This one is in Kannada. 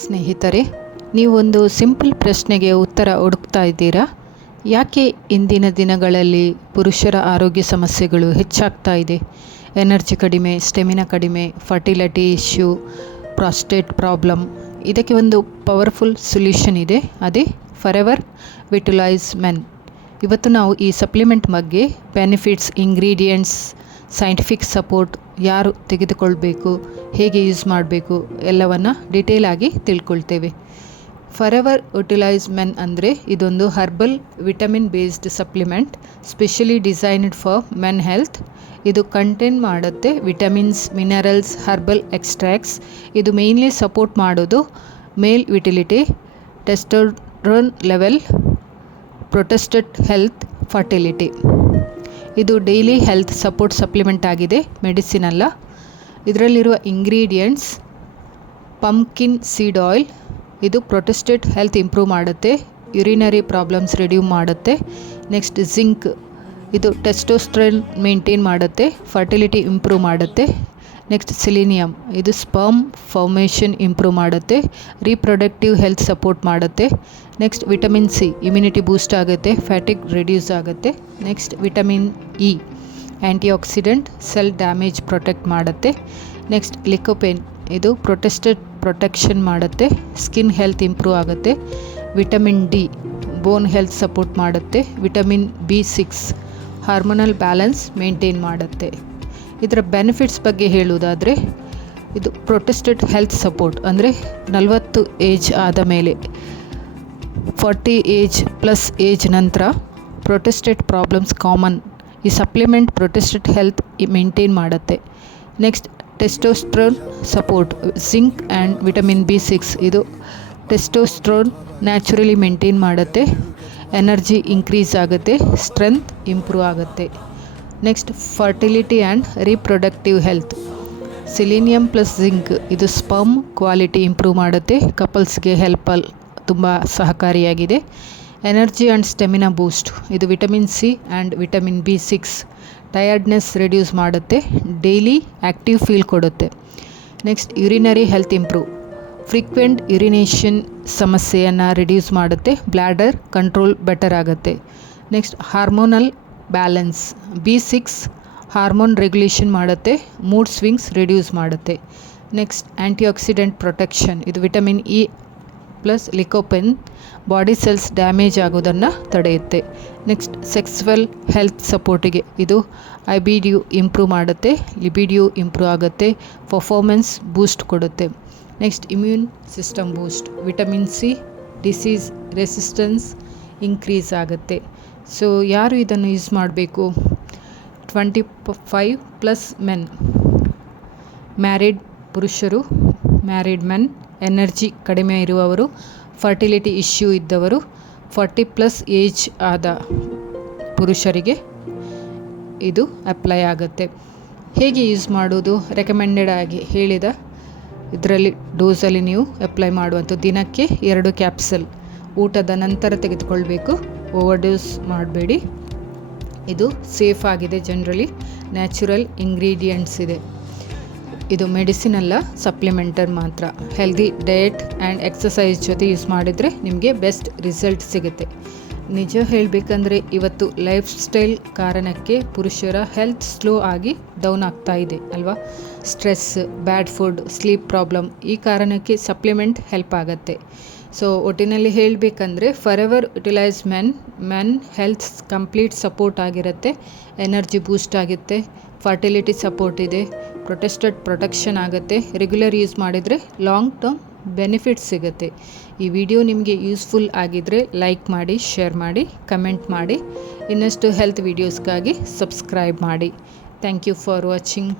ಸ್ನೇಹಿತರೆ, ನೀವೊಂದು ಸಿಂಪಲ್ ಪ್ರಶ್ನೆಗೆ ಉತ್ತರ ಹುಡುಕ್ತಾ ಇದ್ದೀರಾ? ಯಾಕೆ ಇಂದಿನ ದಿನಗಳಲ್ಲಿ ಪುರುಷರ ಆರೋಗ್ಯ ಸಮಸ್ಯೆಗಳು ಹೆಚ್ಚಾಗ್ತಾ ಇದೆ? ಎನರ್ಜಿ ಕಡಿಮೆ, ಸ್ಟೆಮಿನಾ ಕಡಿಮೆ, ಫರ್ಟಿಲಿಟಿ ಇಶ್ಯೂ, ಪ್ರಾಸ್ಟೇಟ್ ಪ್ರಾಬ್ಲಮ್. ಇದಕ್ಕೆ ಒಂದು ಪವರ್ಫುಲ್ ಸೊಲ್ಯೂಷನ್ ಇದೆ, ಅದೇ ಫಾರೆವರ್ ವಿಟಲೈಸ್ ಮೆನ್. ಇವತ್ತು ನಾವು ಈ ಸಪ್ಲಿಮೆಂಟ್ ಬಗ್ಗೆ ಬೆನಿಫಿಟ್ಸ್, ಇಂಗ್ರೀಡಿಯೆಂಟ್ಸ್, ಸೈಂಟಿಫಿಕ್ ಸಪೋರ್ಟ್, ಯಾರು ತೆಗೆದುಕೊಳ್ಬೇಕು, ಹೇಗೆ ಯೂಸ್ ಮಾಡಬೇಕು ಎಲ್ಲವನ್ನು ಡೀಟೇಲ್ ಆಗಿ ತಿಳ್ಕೊಳ್ತೇವೆ. ಫಾರೆವರ್ ವಿಟಲೈಸ್ ಮೆನ್ ಅಂದರೆ ಇದೊಂದು herbal vitamin based supplement, specially designed for men health. ಇದು ಕಂಟೈನ್ ಮಾಡುತ್ತೆ ವಿಟಮಿನ್ಸ್, ಮಿನರಲ್ಸ್, ಹರ್ಬಲ್ ಎಕ್ಸ್ಟ್ರಾಕ್ಟ್ಸ್. ಇದು ಮೇನ್ಲಿ ಸಪೋರ್ಟ್ ಮಾಡೋದು male vitality, testosterone level, prostate health, fertility. ಇದು ಡೈಲಿ ಹೆಲ್ತ್ ಸಪೋರ್ಟ್ ಸಪ್ಲಿಮೆಂಟ್ ಆಗಿದೆ, ಮೆಡಿಸಿನ್ ಅಲ್ಲ. ಇದರಲ್ಲಿರುವ ಇಂಗ್ರೀಡಿಯೆಂಟ್ಸ್: ಪಂಪ್ಕಿನ್ ಸೀಡ್ ಆಯಿಲ್, ಇದು ಪ್ರೊಟೆಸ್ಟೆಡ್ ಹೆಲ್ತ್ ಇಂಪ್ರೂವ್ ಮಾಡುತ್ತೆ, ಯುರಿನರಿ ಪ್ರಾಬ್ಲಮ್ಸ್ ರಿಡ್ಯೂಸ್ ಮಾಡುತ್ತೆ. ನೆಕ್ಸ್ಟ್ ಜಿಂಕ್, ಇದು ಟೆಸ್ಟೋಸ್ಟೆರೋನ್ ಮೇಂಟೈನ್ ಮಾಡುತ್ತೆ, ಫರ್ಟಿಲಿಟಿ ಇಂಪ್ರೂವ್ ಮಾಡುತ್ತೆ. ನೆಕ್ಸ್ಟ್ ಸೆಲೆನಿಯಂ, ಇದು ಸ್ಪರ್ಮ್ ಫಾರ್ಮೇಷನ್ ಇಂಪ್ರೂವ್ ಮಾಡುತ್ತೆ, ರೀಪ್ರೊಡಕ್ಟಿವ್ ಹೆಲ್ತ್ ಸಪೋರ್ಟ್ ಮಾಡುತ್ತೆ. Next vitamin C, immunity boost ಆಗುತ್ತೆ, ಫ್ಯಾಟಿಗ್ ರಿಡ್ಯೂಸ್ ಆಗುತ್ತೆ. Next vitamin E, antioxidant, cell damage protect ಮಾಡುತ್ತೆ. ನೆಕ್ಸ್ಟ್ ಲಿಕೋಪೇನ್, ಇದು ಪ್ರೊಟೆಕ್ಷನ್ ಮಾಡುತ್ತೆ, ಸ್ಕಿನ್ ಹೆಲ್ತ್ ಇಂಪ್ರೂವ್ ಆಗುತ್ತೆ. Vitamin D, bone health support ಮಾಡುತ್ತೆ. Vitamin B6, hormonal balance maintain ಮಾಡುತ್ತೆ. ಇದರ ಬೆನಿಫಿಟ್ಸ್ ಬಗ್ಗೆ ಹೇಳುವುದಾದರೆ, ಇದು ಪ್ರೊಟೆಸ್ಟೆಡ್ ಹೆಲ್ತ್ ಸಪೋರ್ಟ್ ಅಂದರೆ 40 ಏಜ್ ಆದ ಮೇಲೆ, 40 ಏಜ್ ಪ್ಲಸ್ ಏಜ್ ನಂತರ ಪ್ರೊಟೆಸ್ಟೆಡ್ ಪ್ರಾಬ್ಲಮ್ಸ್ ಕಾಮನ್. ಈ ಸಪ್ಲಿಮೆಂಟ್ ಪ್ರೊಟೆಸ್ಟೆಡ್ ಹೆಲ್ತ್ ಮೇಂಟೈನ್ ಮಾಡುತ್ತೆ. Next testosterone support, zinc and vitamin B6, ಇದು ಟೆಸ್ಟೋಸ್ಟೆರೋನ್ ನ್ಯಾಚುರಲಿ ಮೇಂಟೈನ್ ಮಾಡುತ್ತೆ, ಎನರ್ಜಿ ಇನ್ಕ್ರೀಸ್ ಆಗುತ್ತೆ, ಸ್ಟ್ರೆಂತ್ ಇಂಪ್ರೂವ್ ಆಗುತ್ತೆ. Next fertility and reproductive health, selenium plus zinc, ಇದು ಸ್ಪರ್ಮ್ ಕ್ವಾಲಿಟಿ ಇಂಪ್ರೂವ್ ಮಾಡುತ್ತೆ, ಕಪಲ್ಸ್ಗೆ ಹೆಲ್ಪಲ್ ತುಂಬ ಸಹಕಾರಿಯಾಗಿದೆ. ಎನರ್ಜಿ ಆ್ಯಂಡ್ ಸ್ಟೆಮಿನಾ ಬೂಸ್ಟ್, ಇದು vitamin C and vitamin B6, tiredness reduce ಮಾಡುತ್ತೆ, ಡೈಲಿ ಆ್ಯಕ್ಟಿವ್ ಫೀಲ್ ಕೊಡುತ್ತೆ. Next urinary health improve, frequent urination ಸಮಸ್ಯೆಯನ್ನು ರಿಡ್ಯೂಸ್ ಮಾಡುತ್ತೆ, ಬ್ಲ್ಯಾಡರ್ ಕಂಟ್ರೋಲ್ ಬೆಟರ್ ಆಗುತ್ತೆ. Next hormonal balance, B6 hormone regulation ಮಾಡುತ್ತೆ, ಮೂಡ್ ಸ್ವಿಂಗ್ಸ್ ರಿಡ್ಯೂಸ್ ಮಾಡುತ್ತೆ. ನೆಕ್ಸ್ಟ್ ಆ್ಯಂಟಿ ಆಕ್ಸಿಡೆಂಟ್ ಪ್ರೊಟೆಕ್ಷನ್, ಇದು vitamin E plus lycopene body cells damage ಆಗೋದನ್ನು ತಡೆಯುತ್ತೆ. ನೆಕ್ಸ್ಟ್ ಸೆಕ್ಸುವಲ್ ಹೆಲ್ತ್ ಸಪೋರ್ಟಿಗೆ, ಇದು IBDU ಇಂಪ್ರೂವ್ ಮಾಡುತ್ತೆ, ಲಿಬಿಡಿಯೋ ಇಂಪ್ರೂವ್ ಆಗುತ್ತೆ, ಪರ್ಫಾರ್ಮೆನ್ಸ್ ಬೂಸ್ಟ್ ಕೊಡುತ್ತೆ. Next immune system boost, vitamin C, disease resistance increase ಆಗುತ್ತೆ. ಸೊ ಯಾರು ಇದನ್ನು ಯೂಸ್ ಮಾಡಬೇಕು? 25+ ಮೆನ್, ಮ್ಯಾರಿಡ್ ಪುರುಷರು, ಮ್ಯಾರಿಡ್ ಮೆನ್, ಎನರ್ಜಿ ಕಡಿಮೆ ಇರುವವರು, ಫರ್ಟಿಲಿಟಿ ಇಶ್ಯೂ ಇದ್ದವರು, 40+ ಏಜ್ ಆದ ಪುರುಷರಿಗೆ ಇದು ಅಪ್ಲೈ ಆಗುತ್ತೆ. ಹೇಗೆ ಯೂಸ್ ಮಾಡೋದು? ರೆಕಮೆಂಡೆಡ್ ಆಗಿ ಹೇಳಿದ ಇದರಲ್ಲಿ ಡೋಸಲ್ಲಿ ನೀವು ಅಪ್ಲೈ ಮಾಡುವಂಥ ದಿನಕ್ಕೆ 2 ಕ್ಯಾಪ್ಸಲ್ ಊಟದ ನಂತರ ತೆಗೆದುಕೊಳ್ಬೇಕು, ಓವರ್ಡೋಸ್ ಮಾಡಬೇಡಿ. ಇದು ಸೇಫ್ ಆಗಿದೆ, ಜನರಲಿ ನ್ಯಾಚುರಲ್ ಇಂಗ್ರೀಡಿಯೆಂಟ್ಸ್ ಇದೆ. ಇದು ಮೆಡಿಸಿನ್ ಅಲ್ಲ, ಸಪ್ಲಿಮೆಂಟರ್ ಮಾತ್ರ. ಹೆಲ್ದಿ ಡಯಟ್ ಆ್ಯಂಡ್ ಎಕ್ಸಸೈಸ್ ಜೊತೆ ಯೂಸ್ ಮಾಡಿದರೆ ನಿಮಗೆ ಬೆಸ್ಟ್ ರಿಸಲ್ಟ್ ಸಿಗುತ್ತೆ. ನಿಜ ಹೇಳಬೇಕಂದ್ರೆ ಇವತ್ತು ಲೈಫ್ ಸ್ಟೈಲ್ ಕಾರಣಕ್ಕೆ ಪುರುಷರ ಹೆಲ್ತ್ ಸ್ಲೋ ಆಗಿ ಡೌನ್ ಆಗ್ತಾ ಇದೆ ಅಲ್ವಾ? Stress, bad food, sleep problem, ಈ ಕಾರಣಕ್ಕೆ ಸಪ್ಲಿಮೆಂಟ್ ಹೆಲ್ಪ್ ಆಗುತ್ತೆ. ಸೊ ಒಟ್ಟಿನಲ್ಲಿ ಹೇಳಬೇಕಂದ್ರೆ forever Vitalize men health complete support ಆಗಿರುತ್ತೆ, ಎನರ್ಜಿ ಬೂಸ್ಟ್ ಆಗುತ್ತೆ, ಫರ್ಟಿಲಿಟಿ ಸಪೋರ್ಟ್ ಇದೆ, ಪ್ರೊಟೆಕ್ಷನ್ ಆಗುತ್ತೆ. ರೆಗ್ಯುಲರ್ ಯೂಸ್ ಮಾಡಿದರೆ ಲಾಂಗ್ ಟರ್ಮ್ ಬೆನಿಫಿಟ್ಸ್ ಸಿಗುತ್ತೆ. ಈ ವಿಡಿಯೋ ನಿಮಗೆ ಯೂಸ್ಫುಲ್ ಆಗಿದ್ದರೆ ಲೈಕ್ ಮಾಡಿ, ಶೇರ್ ಮಾಡಿ, ಕಮೆಂಟ್ ಮಾಡಿ. ಇನ್ನಷ್ಟು ಹೆಲ್ತ್ ವೀಡಿಯೋಸ್ಗಾಗಿ ಸಬ್ಸ್ಕ್ರೈಬ್ ಮಾಡಿ. Thank you for watching.